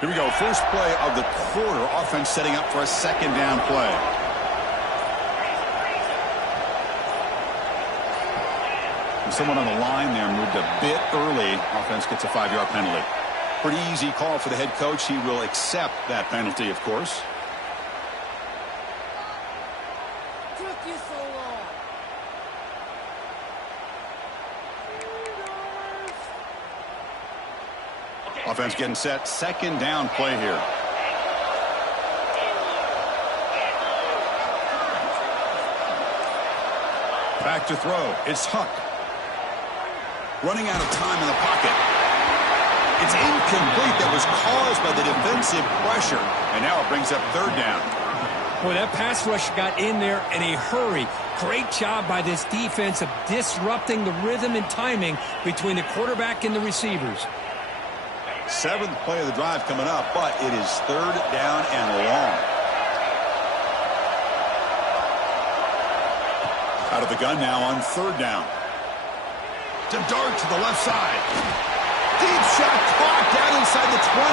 Here we go. First play of the quarter. Offense setting up for a second down play. And someone on the line there moved a bit early. Offense gets a 5-yard penalty. Pretty easy call for the head coach. He will accept that penalty, of course. Took you so long. Offense getting set. Second down play here. Back to throw. It's Huck. Running out of time in the pocket. It's incomplete. That was caused by the defensive pressure. And now it brings up third down. Boy, that pass rush got in there in a hurry. Great job by this defense of disrupting the rhythm and timing between the quarterback and the receivers. Seventh play of the drive coming up, but it is third down and long. Out of the gun now on third down. To dart to the left side. Deep shot caught down inside the 20.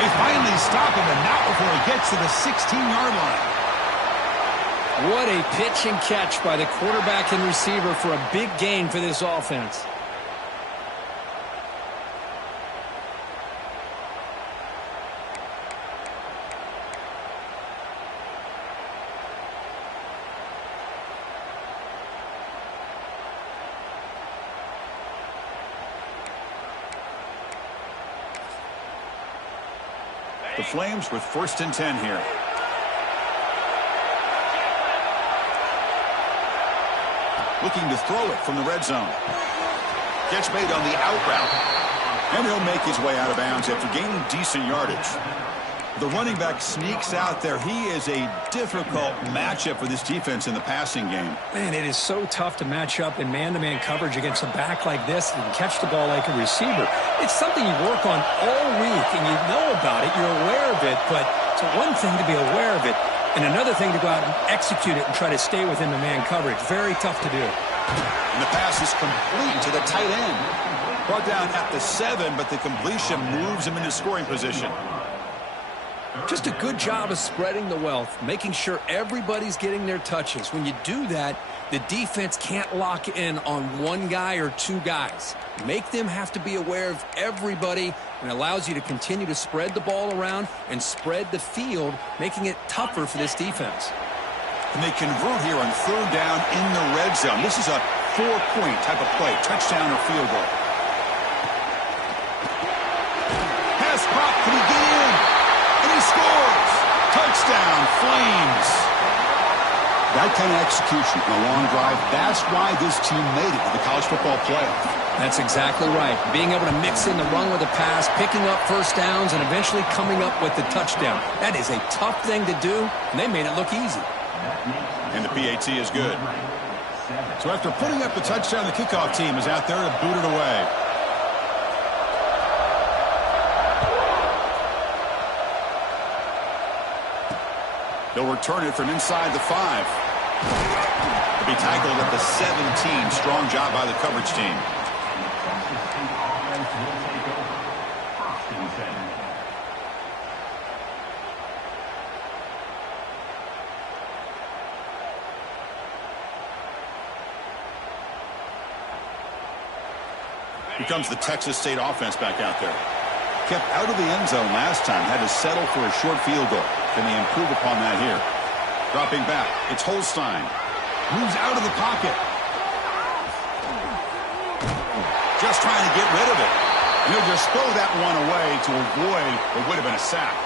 They finally stop him, and not before he gets to the 16-yard line. What a pitch and catch by the quarterback and receiver for a big gain for this offense. The Flames with 1st and 10 here. Looking to throw it from the red zone. Catch made on the out route. And he'll make his way out of bounds after gaining decent yardage. The running back sneaks out there. He is a difficult matchup for this defense in the passing game. Man, it is so tough to match up in man-to-man coverage against a back like this and catch the ball like a receiver. It's something you work on all week, and you know about it. You're aware of it, but it's one thing to be aware of it, and another thing to go out and execute it and try to stay within the man coverage. Very tough to do. And the pass is complete to the tight end. Brought down at the 7, but the completion moves him into scoring position. Just a good job of spreading the wealth, making sure everybody's getting their touches. When you do that, the defense can't lock in on one guy or two guys. Make them have to be aware of everybody, and allows you to continue to spread the ball around and spread the field, making it tougher for this defense. And they convert here on third down in the red zone. This is a 4-point type of play, touchdown or field goal. Pass pop, can he get in? And he scores! Touchdown, Flames! That kind of execution on a long drive, that's why this team made it to the college football playoff. That's exactly right. Being able to mix in the run with the pass, picking up first downs, and eventually coming up with the touchdown. That is a tough thing to do, and they made it look easy. And the PAT is good. So after putting up the touchdown, the kickoff team is out there to boot it away. They'll return it from inside the 5. They'll be tackled at the 17. Strong job by the coverage team. Here comes the Texas State offense back out there. Kept out of the end zone last time. Had to settle for a short field goal. Can they improve upon that here? Dropping back. It's Holstein. Moves out of the pocket. Just trying to get rid of it. And he'll just throw that one away to avoid what would have been a sack.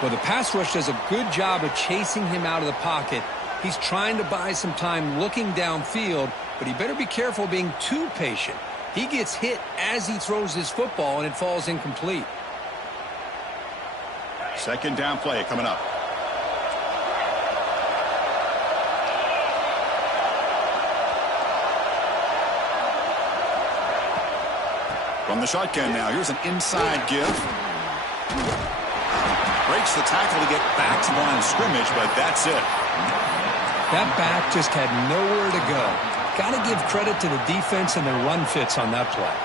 Well, the pass rush does a good job of chasing him out of the pocket. He's trying to buy some time looking downfield, but he better be careful being too patient. He gets hit as he throws his football, and it falls incomplete. Second down play coming up. From the shotgun now. Here's an inside give. Breaks the tackle to get back to the line of scrimmage, but that's it. That back just had nowhere to go. Got to give credit to the defense and their run fits on that play.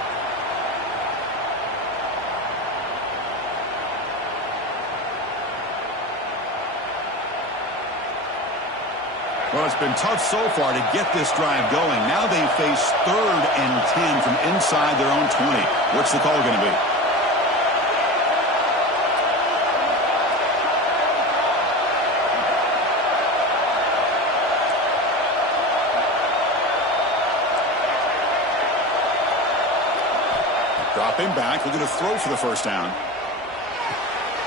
Well, it's been tough so far to get this drive going. Now they face 3rd and 10 from inside their own 20. What's the call going to be? Dropping back, looking to throw for the first down.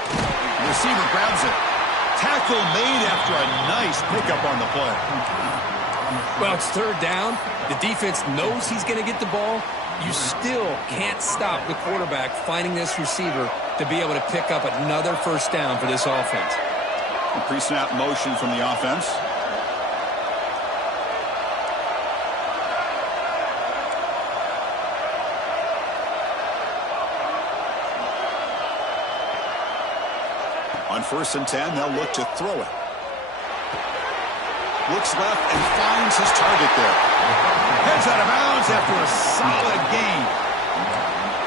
The receiver grabs it. Tackle made after a nice pickup on the play. Well, it's 3rd down. The defense knows he's going to get the ball. You still can't stop the quarterback finding this receiver to be able to pick up another first down for this offense. Pre-snap motion from the offense. On 1st and 10, they'll look to throw it. Looks left and finds his target there. Heads out of bounds after a solid gain.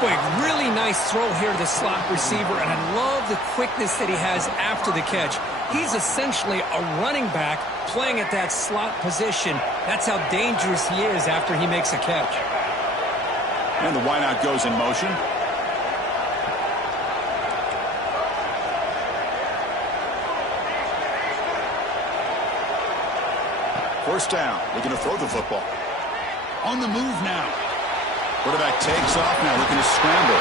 Boy, really nice throw here to the slot receiver, and I love the quickness that he has after the catch. He's essentially a running back playing at that slot position. That's how dangerous he is after he makes a catch. And the wideout goes in motion. First down, looking to throw the football. On the move now. Quarterback takes off now, looking to scramble.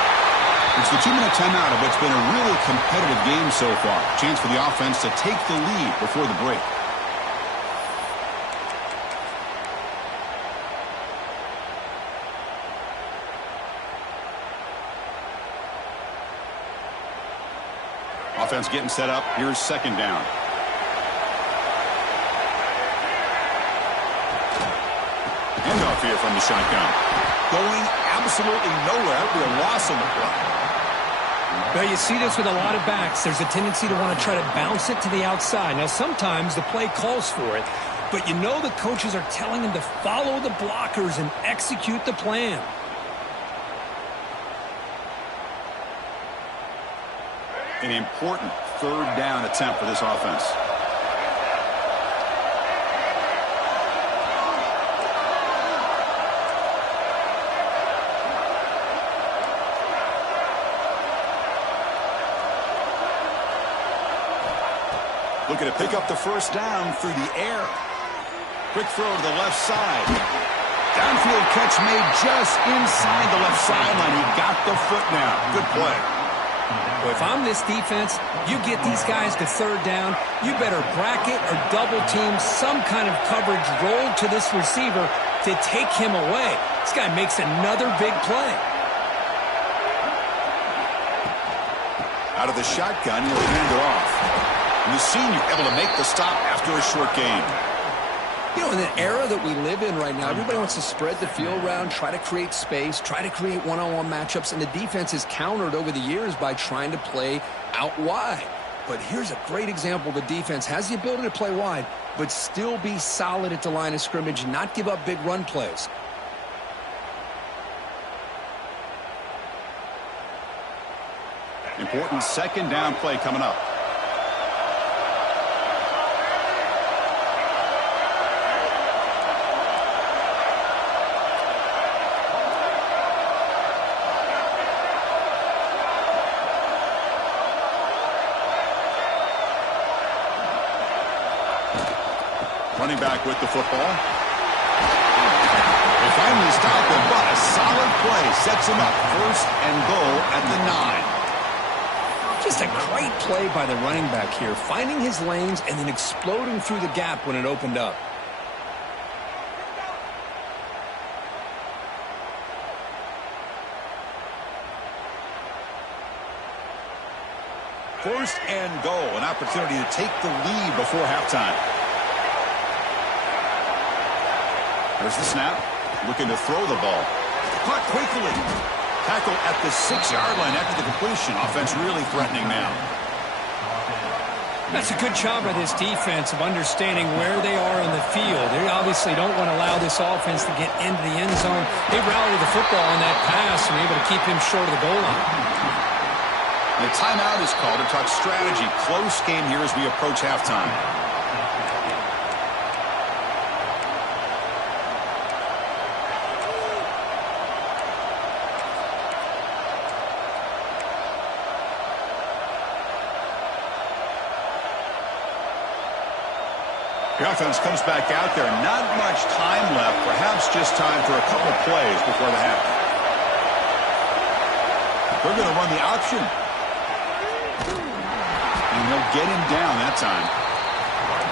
It's the 2-minute timeout of what's been a really competitive game so far. Chance for the offense to take the lead before the break. Offense getting set up. Here's 2nd down. Handoff here from the shotgun. Going absolutely nowhere. That would be a loss on the play. Well, you see this with a lot of backs. There's a tendency to want to try to bounce it to the outside. Now, sometimes the play calls for it, but you know the coaches are telling them to follow the blockers and execute the plan. An important 3rd down attempt for this offense. Looking to pick up the first down through the air. Quick throw to the left side. Downfield catch made just inside the left sideline. He got the foot now. Good play. Well, if I'm this defense, you get these guys to 3rd down, you better bracket or double team some kind of coverage roll to this receiver to take him away. This guy makes another big play. Out of the shotgun, he'll hand it off. And the senior able to make the stop after a short gain. You know, in the era that we live in right now, everybody wants to spread the field around, try to create space, try to create one-on-one matchups, and the defense is countered over the years by trying to play out wide. But here's a great example. The defense has the ability to play wide, but still be solid at the line of scrimmage and not give up big run plays. Important 2nd down play coming up. Running back with the football. They finally stop him, but a solid play sets him up. 1st and goal at the 9. Just a great play by the running back here, finding his lanes and then exploding through the gap when it opened up. First and goal, an opportunity to take the lead before halftime. There's the snap. Looking to throw the ball. Caught quickly. Tackle at the 6-yard line after the completion. Offense really threatening now. That's a good job by this defense of understanding where they are in the field. They obviously don't want to allow this offense to get into the end zone. They rallied the football on that pass and were able to keep him short of the goal line. The timeout is called to talk strategy. Close game here as we approach halftime. The offense comes back out there. Not much time left. Perhaps just time for a couple of plays before the half. They're going to run the option. And they'll get him down that time.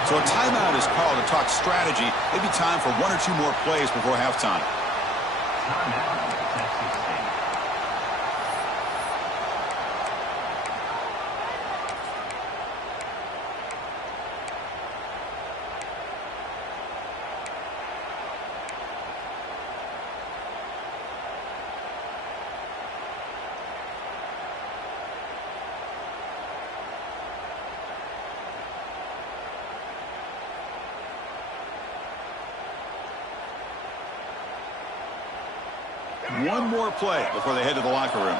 So a timeout is called to talk strategy. Maybe time for one or two more plays before halftime. One more play before they head to the locker room.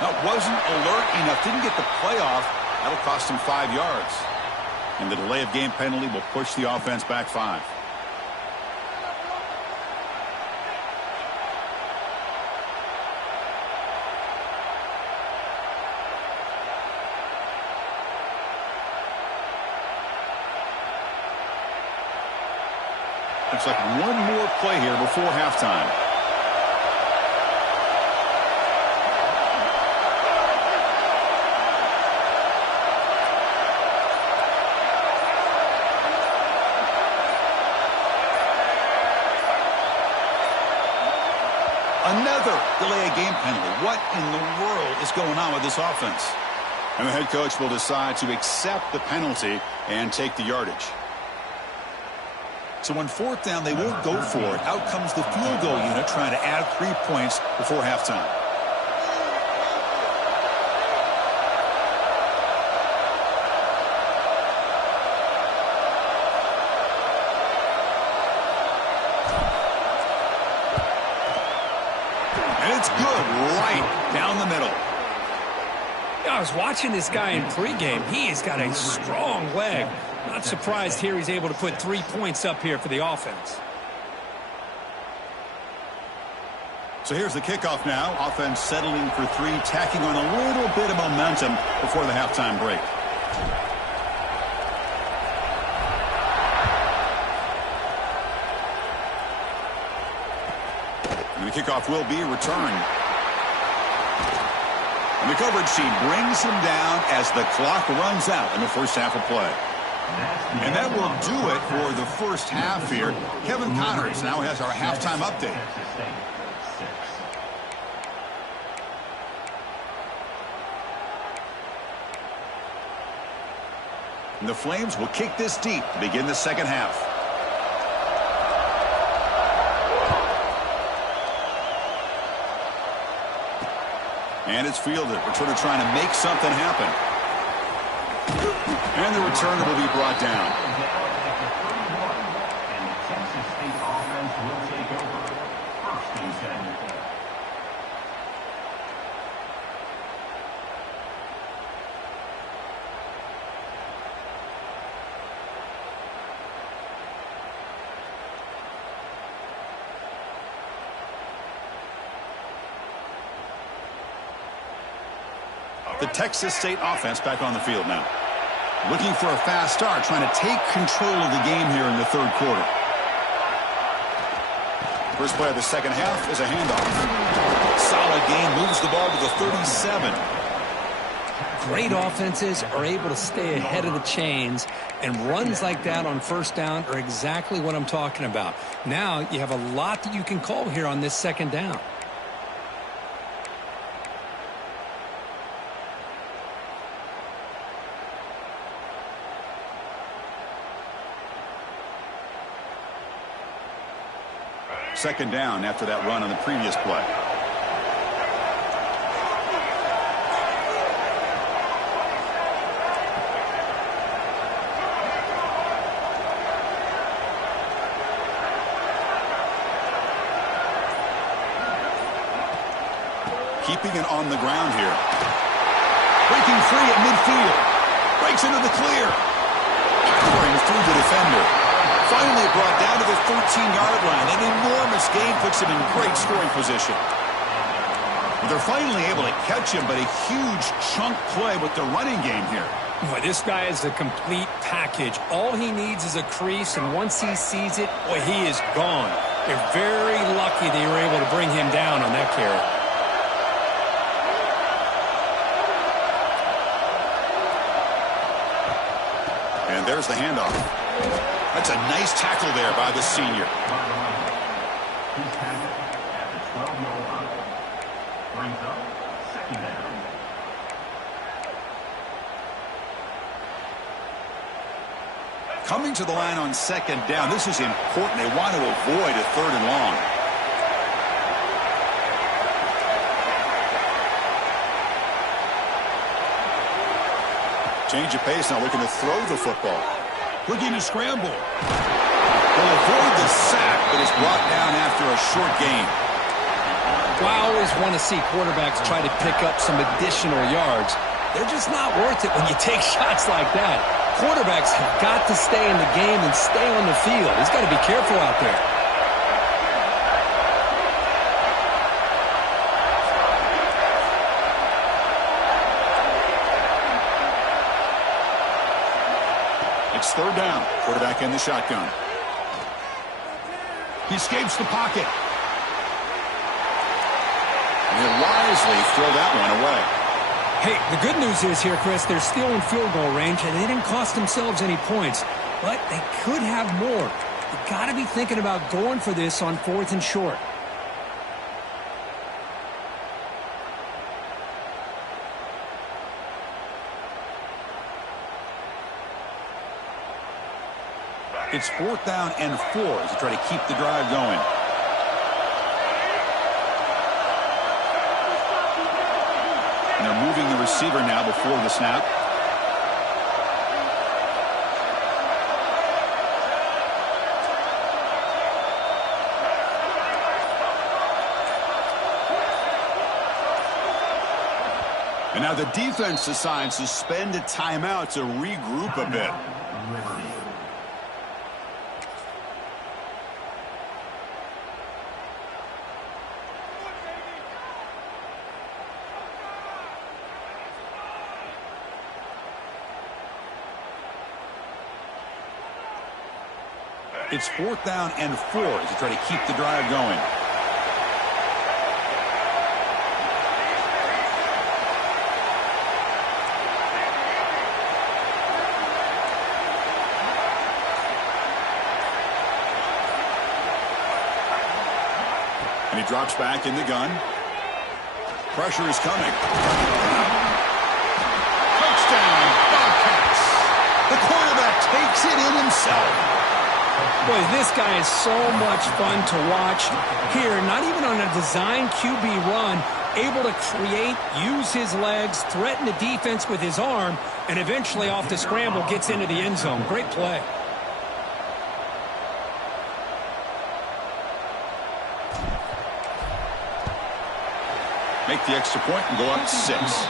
That wasn't alert enough. Didn't get the play off. That'll cost him 5 yards. And the delay of game penalty will push the offense back 5. Looks like one more play here before halftime. Another delay of game penalty. What in the world is going on with this offense? And the head coach will decide to accept the penalty and take the yardage. So on 4th down, they won't go for it. Out comes the field goal unit trying to add 3 points before halftime. And it's good right down the middle. I was watching this guy in pregame. He has got a strong leg. Not surprised here he's able to put 3 points up here for the offense. So here's the kickoff now. Offense settling for 3, tacking on a little bit of momentum before the halftime break. And the kickoff will be returned. And the coverage team brings him down as the clock runs out in the first half of play. And that will do it for the first half here. Kevin Connors now has our halftime update. And the Flames will kick this deep to begin the second half. And it's fielded. Returner trying to make something happen. And the returner will be brought down. The Texas State offense back on the field now. Looking for a fast start, trying to take control of the game here in the third quarter. First play of the second half is a handoff. Solid game, moves the ball to the 37. Great offenses are able to stay ahead of the chains, and runs like that on first down are exactly what I'm talking about. Now you have a lot that you can call here on this second down. Second down after that run on the previous play. Keeping it on the ground here. Breaking free at midfield. Breaks into the clear. Powering through the defender. Finally brought down to the 13-yard line. An enormous gain puts him in great scoring position. Well, they're finally able to catch him, but a huge chunk play with the running game here. Boy, this guy is a complete package. All he needs is a crease, and once he sees it, boy, he is gone. They're very lucky they were able to bring him down on that carry. And there's the handoff. That's a nice tackle there by the senior. Coming to the line on second down. This is important. They want to avoid a 3rd and long. Change of pace now, looking to throw the football. Looking to scramble. Will avoid the sack, but is brought down after a short gain. Well, I always want to see quarterbacks try to pick up some additional yards. They're just not worth it when you take shots like that. Quarterbacks have got to stay in the game and stay on the field. He's got to be careful out there. It's 3rd down. Quarterback in the shotgun. He escapes the pocket. And he'll wisely throw that one away. Hey, the good news is here, Chris, they're still in field goal range, and they didn't cost themselves any points. But they could have more. You've got to be thinking about going for this on 4th and short. It's 4th down and 4 as they try to keep the drive going. And they're moving the receiver now before the snap. And now the defense decides to spend a timeout to regroup a bit. It's 4th down and 4 as they try to keep the drive going. And he drops back in the gun. Pressure is coming. Touchdown, Bobcats. The quarterback takes it in himself. Boy, this guy is so much fun to watch. Here, not even on a design QB run, able to create, use his legs, threaten the defense with his arm, and eventually off the scramble gets into the end zone. Great play. Make the extra point and go up 6.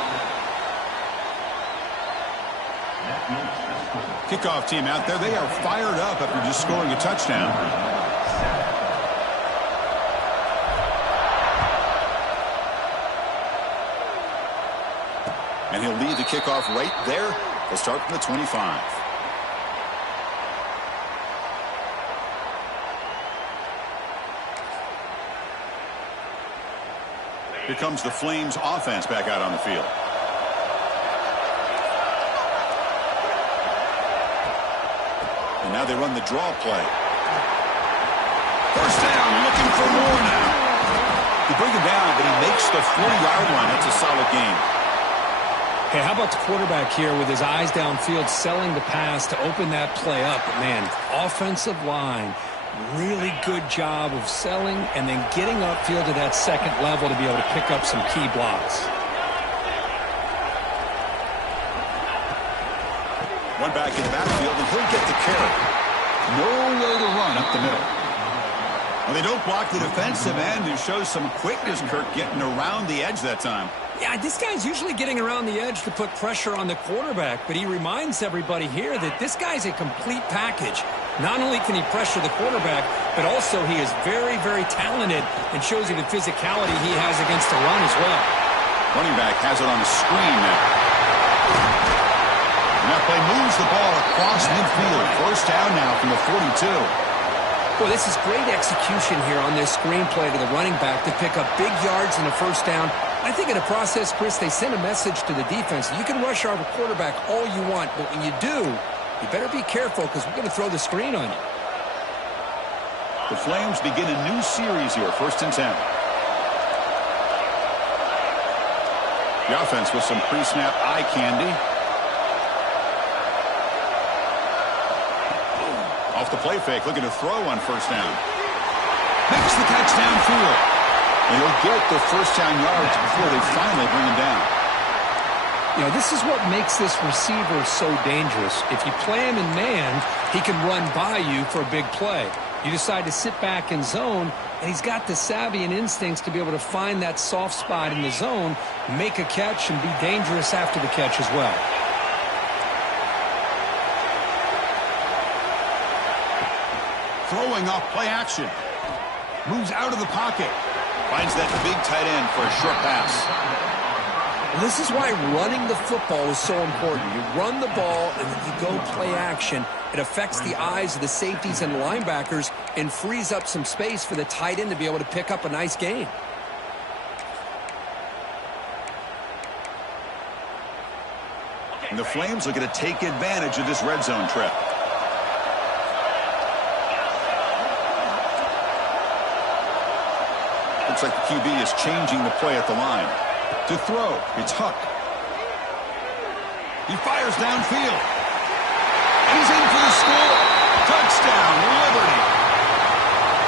Kickoff team out there. They are fired up after just scoring a touchdown. And he'll lead the kickoff right there. They'll start from the 25. Here comes the Flames offense back out on the field. And now they run the draw play. 1st down, looking for more now. They bring him down, but he makes the 40-yard line. That's a solid gain. Hey, how about the quarterback here with his eyes downfield, selling the pass to open that play up? But man, offensive line, really good job of selling and then getting upfield to that second level to be able to pick up some key blocks. One back in the backfield, and he'll get the carry. Nowhere to run up the middle. Well, they don't block the defensive end, who shows some quickness, Kirk, getting around the edge that time. Yeah, this guy's usually getting around the edge to put pressure on the quarterback, but he reminds everybody here that this guy's a complete package. Not only can he pressure the quarterback, but also he is very, very talented and shows you the physicality he has against the run as well. Running back has it on the screen now. And that play moves the ball across midfield. First down now from the 42. Well, this is great execution here on this screenplay to the running back to pick up big yards in a first down. I think in the process, Chris, they send a message to the defense. You can rush our quarterback all you want, but when you do, you better be careful because we're going to throw the screen on you. The Flames begin a new series here, 1st and 10. The offense with some pre-snap eye candy. Off the play fake, looking to throw on first down. Makes the catch downfield. And he'll get the first down yards before they finally bring him down. You know, this is what makes this receiver so dangerous. If you play him in man, he can run by you for a big play. You decide to sit back in zone, and he's got the savvy and instincts to be able to find that soft spot in the zone, make a catch, and be dangerous after the catch as well. Throwing off play action. Moves out of the pocket. Finds that big tight end for a short pass. Well, this is why running the football is so important. You run the ball, and then you go play action. It affects the eyes of the safeties and linebackers and frees up some space for the tight end to be able to pick up a nice gain. And the Flames looking to take advantage of this red zone trip. Looks like the QB is changing the play at the line. To throw, it's Huck. He fires downfield. And he's in for the score. Touchdown, Liberty.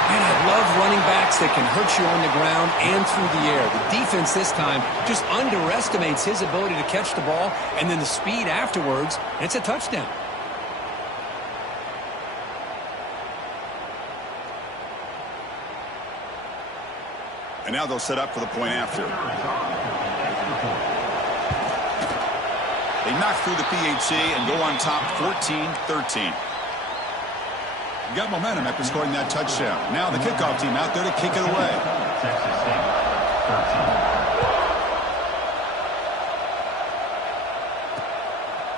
Man, I love running backs that can hurt you on the ground and through the air. The defense this time just underestimates his ability to catch the ball and then the speed afterwards, and it's a touchdown. And now they'll set up for the point after. They knock through the PHC and go on top 14-13. Got momentum after scoring that touchdown. Now the kickoff team out there to kick it away.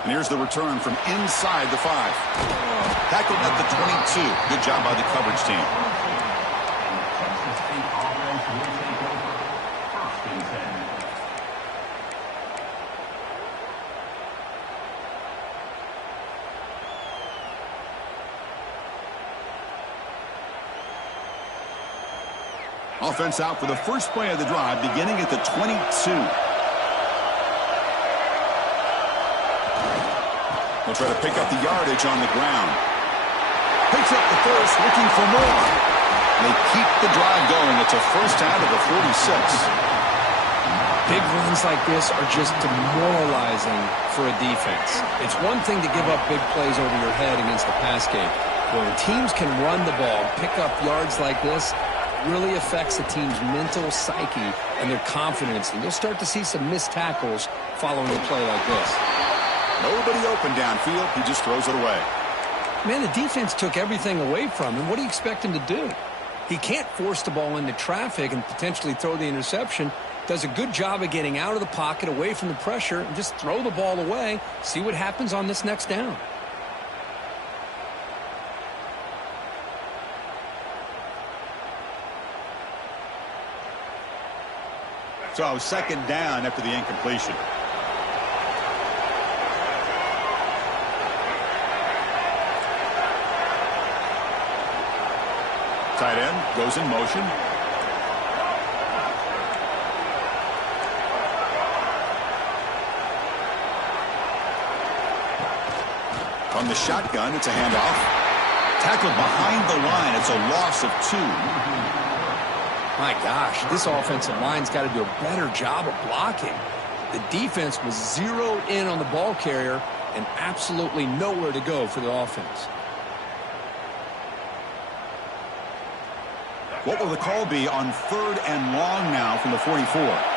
And here's the return from inside the 5. Tackled at the 22. Good job by the coverage team. Offense out for the first play of the drive, beginning at the 22. They'll try to pick up the yardage on the ground. Picks up the first, looking for more. They keep the drive going. It's a first down to the 46. Big runs like this are just demoralizing for a defense. It's one thing to give up big plays over your head against the pass game. But when teams can run the ball, pick up yards like this, really affects the team's mental psyche and their confidence. And you'll start to see some missed tackles following a play like this. Nobody open downfield. He just throws it away. Man, the defense took everything away from him. What do you expect him to do? He can't force the ball into traffic and potentially throw the interception. Does a good job of getting out of the pocket, away from the pressure, and just throw the ball away. See what happens on this next down. So second down after the incompletion. Tight end goes in motion. From the shotgun, it's a handoff. Tackled behind the line. It's a loss of 2. My gosh, this offensive line's got to do a better job of blocking. The defense was zeroed in on the ball carrier and absolutely nowhere to go for the offense. What will the call be on 3rd and long now from the 44?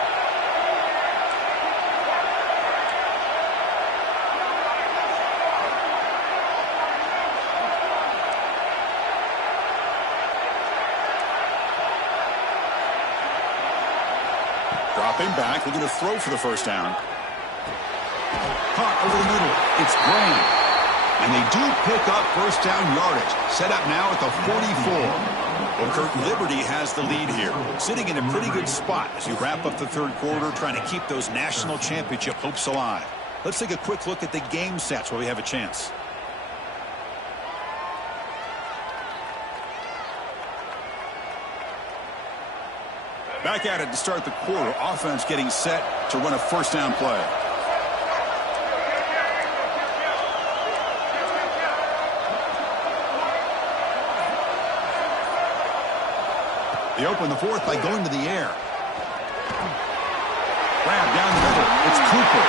Dropping back, looking to throw for the first down. Caught over the middle. It's Gray. And they do pick up first down yardage. Set up now at the 44. Well, Kurt, Liberty has the lead here. Sitting in a pretty good spot as you wrap up the third quarter, trying to keep those national championship hopes alive. Let's take a quick look at the game stats while we have a chance. Back at it to start the quarter. Offense getting set to run a first down play. They open the fourth by going to the air. Grab down the middle. It's Cooper.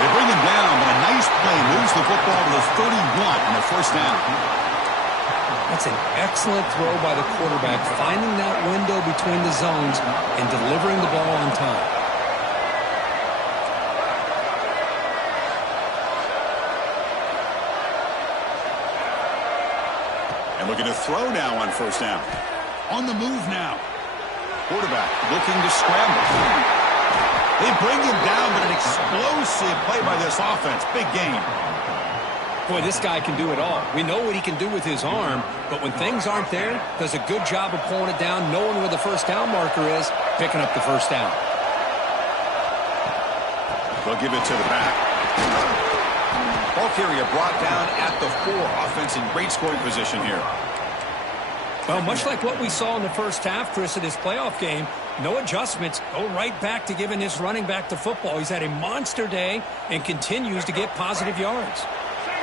They bring him down, but a nice play moves the football to the 31 and a first down. That's an excellent throw by the quarterback, finding that window between the zones and delivering the ball on time. And looking to throw now on first down. On the move now. Quarterback looking to scramble. They bring him down, but an explosive play by this offense. Big game. Boy, this guy can do it all. We know what he can do with his arm, but when things aren't there, does a good job of pulling it down, knowing where the first down marker is, picking up the first down. They'll give it to the back. Ball carrier brought down at the 4. Offense in great scoring position here. Well, much like what we saw in the first half, Chris, of this playoff game, no adjustments. Go right back to giving his running back the football. He's had a monster day and continues to get positive yards.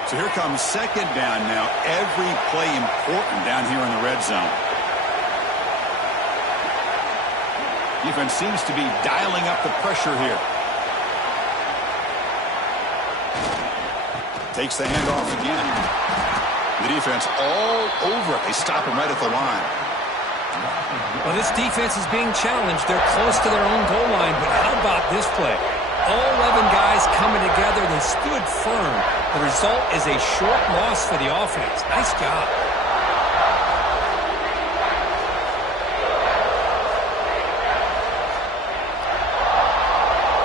So here comes second down now. Every play important down here in the red zone. Defense seems to be dialing up the pressure here. Takes the handoff again. The defense all over it. They stop him right at the line. Well, this defense is being challenged. They're close to their own goal line, but how about this play? All 11 guys coming together. They stood firm. The result is a short loss for the offense. Nice job.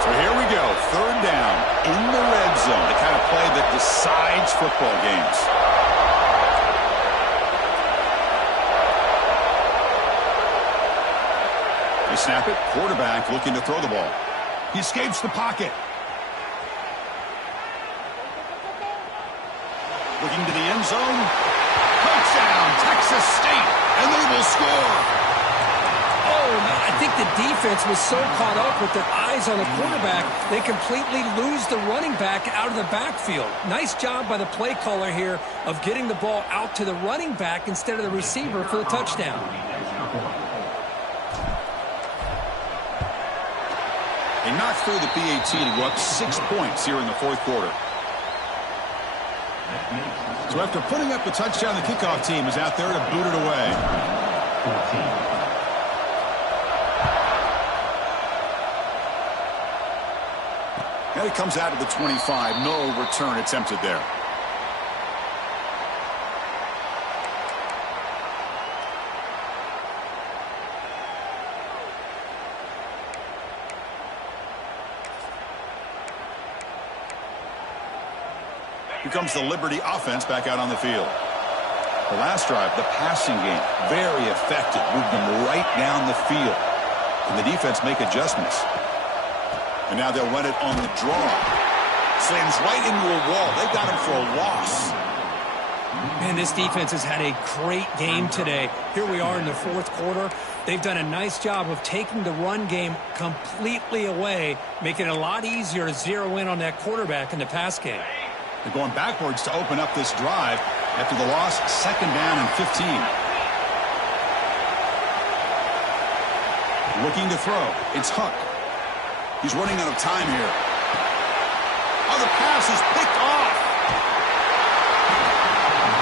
So here we go. Third down in the red zone. The kind of play that decides football games. They snap it. Quarterback looking to throw the ball. He escapes the pocket. Looking to the end zone. Touchdown, Texas State, and they will score. Oh, man, I think the defense was so caught up with their eyes on the quarterback, they completely lose the running back out of the backfield. Nice job by the play caller here of getting the ball out to the running back instead of the receiver for the touchdown. They knocked through the PAT to go up 6 points here in the fourth quarter. So after putting up the touchdown, the kickoff team is out there to boot it away. And it comes out of the 25. No return attempted there. Here comes the Liberty offense back out on the field. The last drive, the passing game, very effective. Moved them right down the field. And the defense make adjustments. And now they'll run it on the draw. Slams right into a wall. They got him for a loss. Man, this defense has had a great game today. Here we are in the fourth quarter. They've done a nice job of taking the run game completely away, making it a lot easier to zero in on that quarterback in the pass game. They're going backwards to open up this drive after the loss, second down and 15. Looking to throw. It's Huck. He's running out of time here. Oh, the pass is picked off.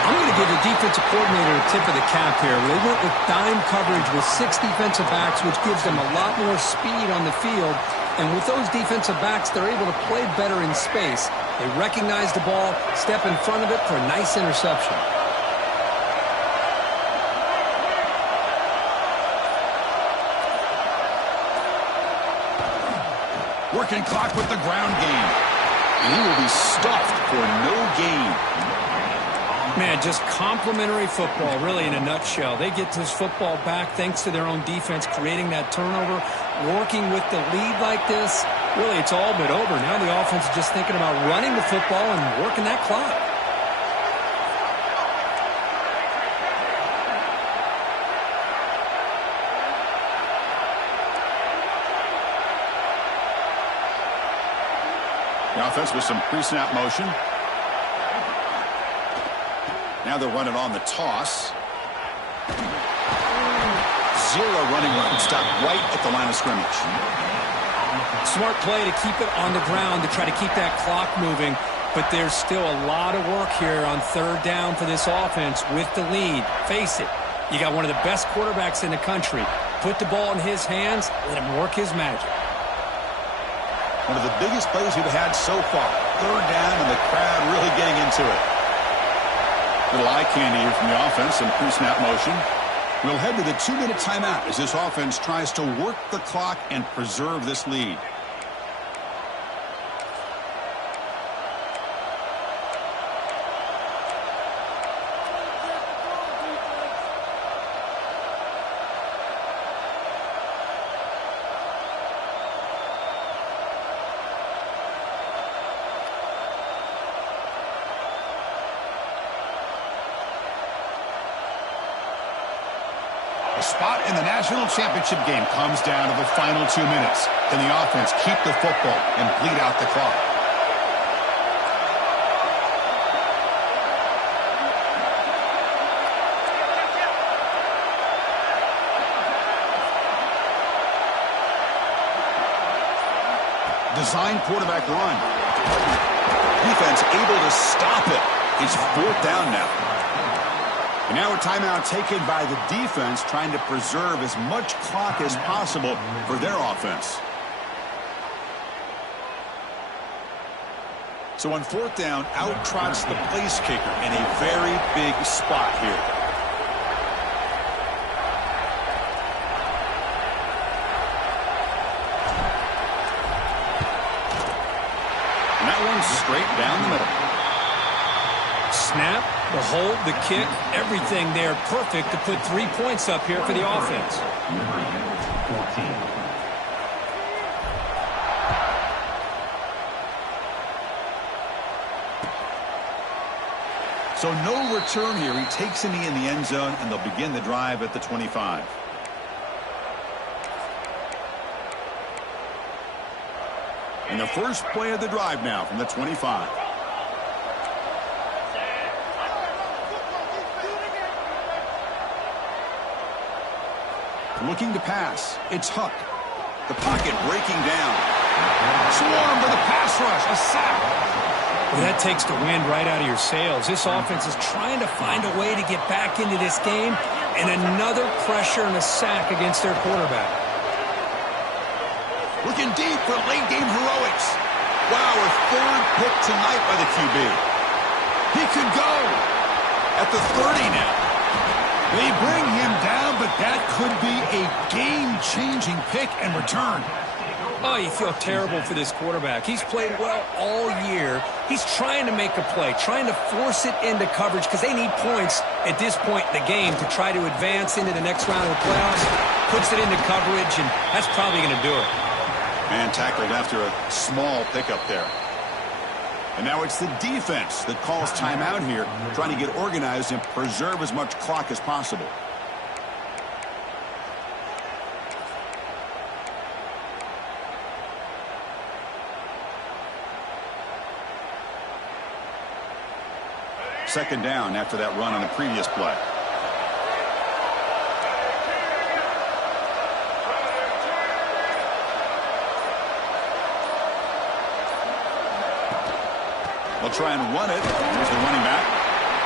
I'm going to give the defensive coordinator a tip of the cap here. They went with dime coverage with 6 defensive backs, which gives them a lot more speed on the field. And with those defensive backs, they're able to play better in space. They recognize the ball, step in front of it for a nice interception. Working clock with the ground game. And he will be stuffed for no gain. Man, just complimentary football, really, in a nutshell. They get this football back thanks to their own defense, creating that turnover, working with the lead like this. Really, it's all but over. Now the offense is just thinking about running the football and working that clock. The offense with some pre-snap motion. Now they're running on the toss. Zero running room. Stop right at the line of scrimmage. Smart play to keep it on the ground to try to keep that clock moving. But there's still a lot of work here on third down for this offense with the lead. Face it, you got one of the best quarterbacks in the country. Put the ball in his hands, let him work his magic. One of the biggest plays we've had so far. Third down and the crowd really getting into it. Little eye candy here from the offense, some pre-snap motion. We'll head to the 2-minute timeout as this offense tries to work the clock and preserve this lead. A spot in the national championship game comes down to the final 2 minutes. Can the offense keep the football and bleed out the clock? Design quarterback run. Defense able to stop it. It's fourth down now. And now a timeout taken by the defense, trying to preserve as much clock as possible for their offense. So on fourth down, out trots the place kicker in a very big spot here. And that one's straight down the middle. Snap, the hold, the kick, everything there perfect to put 3 points up here for the offense. So no return here. He takes a knee in the end zone, and they'll begin the drive at the 25. And the first play of the drive now from the 25. Looking to pass. It's Huck. The pocket breaking down. Swarm for the pass rush. A sack. Well, that takes the wind right out of your sails. This offense is trying to find a way to get back into this game, and another pressure and a sack against their quarterback. Looking deep for late game heroics. Wow, a third pick tonight by the QB. He could go at the 30 now. They bring him down, but that could be a game-changing pick and return. Oh, you feel terrible for this quarterback. He's played well all year. He's trying to make a play, trying to force it into coverage because they need points at this point in the game to try to advance into the next round of the playoffs. Puts it into coverage, and that's probably going to do it. Man tackled after a small pickup there. And now it's the defense that calls timeout here, trying to get organized and preserve as much clock as possible. Second down after that run on the previous play. They'll try and run it. Here's the running back.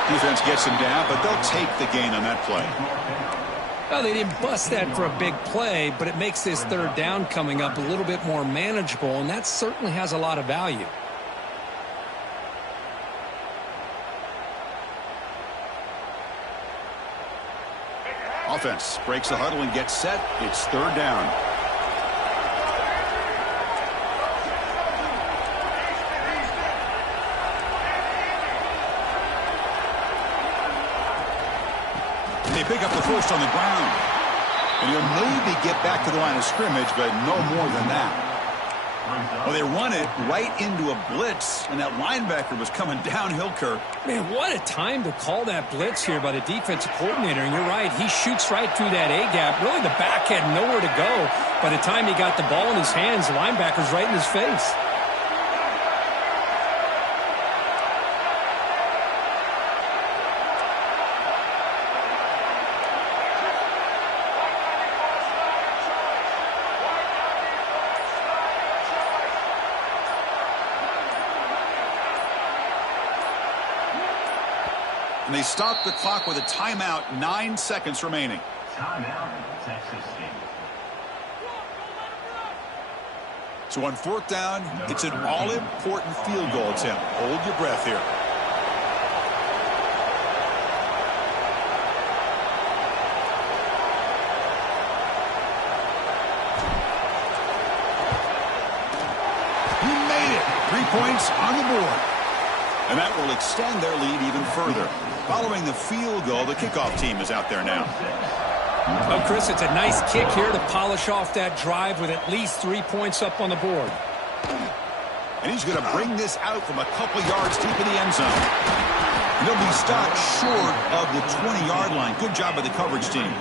Defense gets him down, but they'll take the gain on that play. Well, they didn't bust that for a big play, but it makes this third down coming up a little bit more manageable, and that certainly has a lot of value. Offense breaks the huddle and gets set. It's third down. first on the ground. And he'll maybe get back to the line of scrimmage, but no more than that. Well, they run it right into a blitz, and that linebacker was coming downhill, Kirk. Man, what a time to call that blitz here by the defensive coordinator. And you're right, he shoots right through that A-gap. Really, the back had nowhere to go. By the time he got the ball in his hands, the linebacker's right in his face. And they stop the clock with a timeout, 9 seconds remaining. Timeout, Texas State. So on 4th down, it's an all-important field goal attempt. Hold your breath here. You made it. 3 points on the board. And that will extend their lead even further. Following the field goal, the kickoff team is out there now. Well, Chris, it's a nice kick here to polish off that drive with at least 3 points up on the board. And he's going to bring this out from a couple yards deep in the end zone. And he'll be stopped short of the 20-yard line. Good job by the coverage team.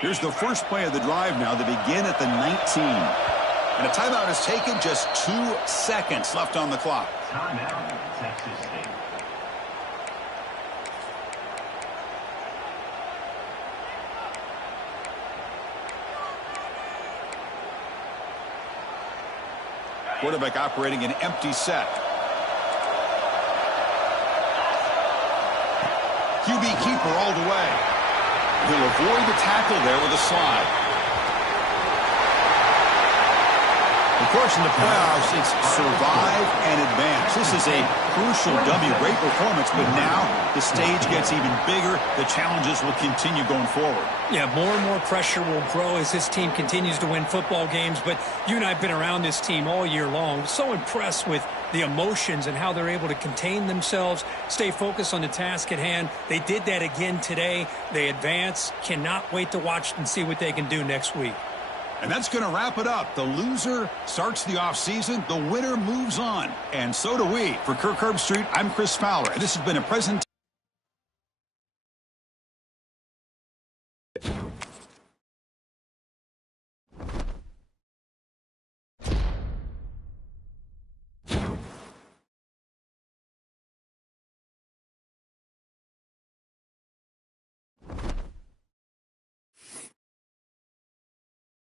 Here's the first play of the drive now. They begin at the 19. And a timeout is taken, just 2 seconds left on the clock. Timeout, Texas State. Quarterback operating an empty set. QB keeper all the way. He'll avoid the tackle there with a slide. Of course, in the playoffs, it's survive and advance. This is a crucial W. Great performance, but now the stage gets even bigger. The challenges will continue going forward. Yeah, more and more pressure will grow as this team continues to win football games. But you and I have been around this team all year long. So impressed with the emotions and how they're able to contain themselves, stay focused on the task at hand. They did that again today. They advance. Cannot wait to watch and see what they can do next week. And that's going to wrap it up. The loser starts the offseason. The winner moves on. And so do we. For Kirk Herbstreit, I'm Chris Fowler. And this has been a presentation.